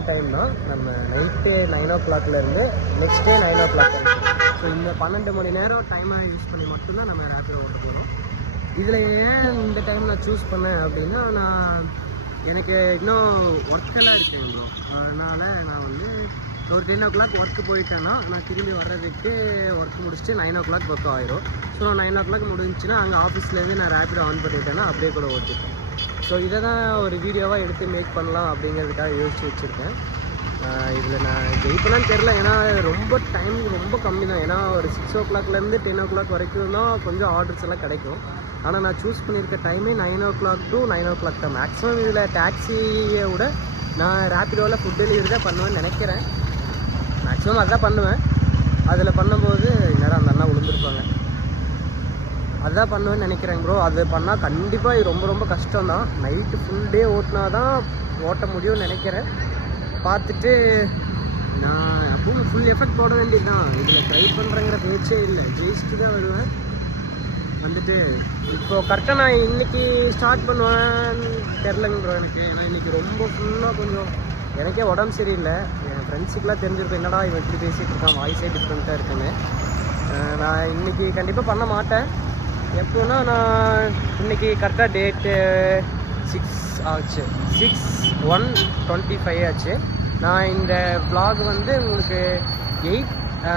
சொன்ன டைம் தான். நம்ம நைட்டு 9 o'clockலேருந்து நெக்ஸ்ட் டே 9 o'clock வரைக்கும். ஸோ இந்த 12 மணி நேரம் டைமாக யூஸ் பண்ணி மட்டும்தான் நம்ம ரேப்பிடோ ஓட்ட போகிறோம். இதில் ஏன் இந்த டைம் நான் சூஸ் பண்ணேன் அப்படின்னா, எனக்கு இன்னும் ஒர்க்கெல்லாம் இருக்குது ப்ரோ. அதனால் நான் வந்து ஒரு 10 o'clock ஒர்க்கு போயிட்டேன்னா நான் திரும்பி வர்றதுக்கு ஒர்க் முடிச்சுட்டு 9 o'clock பக்கம் ஆயிரும். ஸோ 9 o'clock முடிஞ்சுன்னா அங்கே ஆஃபீஸ்லேருந்து நான் ரேப்பிடோ ஆன் பண்ணிட்டேன்னா அப்படியே கூட ஓட்டிப்பேன். ஸோ இதை தான் ஒரு வீடியோவாக எடுத்து மேக் பண்ணலாம் அப்படிங்கிறதுக்காக யோசிச்சு வச்சுருக்கேன். இதில் நான் ஜெயிப்பேனான்னு தெரில, ஏன்னா ரொம்ப டைம் ரொம்ப கம்மி தான். ஏன்னா ஒரு 6 o'clockலேருந்து 10 o'clock வரைக்கும் தான் கொஞ்சம் ஆர்டர்ஸ் எல்லாம் கிடைக்கும். ஆனால் நான் சூஸ் பண்ணியிருக்க டைமே 9 o'clock to 9 o'clock தான். மேக்ஸிமம் இதில் டாக்ஸியை விட நான் ரேப்பிடோவில் ஃபுட் டெலிவரி தான் பண்ணுவேன்னு நினைக்கிறேன். மேக்ஸிமம் அதுதான் பண்ணுவேன். அதில் பண்ணும்போது என்னடா அந்த அண்ணா விழுந்துருப்பாங்க, அதுதான் பண்ணுவேன்னு நினைக்கிறேன் ப்ரோ. அது பண்ணால் கண்டிப்பாக இது ரொம்ப ரொம்ப கஷ்டம் தான். நைட்டு ஃபுல் டே ஓட்டினா தான் ஓட்ட முடியும்னு நினைக்கிறேன். பார்த்துட்டு நான் அப்பவும் ஃபுல் எஃபெக்ட் போட வேண்டியது தான். இதில் ட்ரை பண்ணுறேங்கிற பேச்சே இல்லை, ஜெயிச்சுட்டு தான் வருவேன். வந்துட்டு இப்போது கரெக்டாக நான் இன்றைக்கி ஸ்டார்ட் பண்ணுவேன்னு தெரிலங்க ப்ரோ எனக்கு. ஏன்னா இன்றைக்கி ரொம்ப ஃபுல்லாக கொஞ்சம் எனக்கே உடம்பு சரியில்லை. என் ஃப்ரெண்ட்ஸுக்கெலாம் தெரிஞ்சிருக்கும், என்னடா இவன் இப்படி பேசிகிட்டு இருக்கான், வாய்ஸே டிஃப்ரெண்ட்டாக இருக்குன்னு. நான் இன்றைக்கி கண்டிப்பாக பண்ண மாட்டேன். எப்போனா நான் இன்றைக்கி கரெக்டாக டேட்டு 6 ஆச்சு, 6/1/25 ஆச்சு. நான் இந்த vlog வந்து உங்களுக்கு 8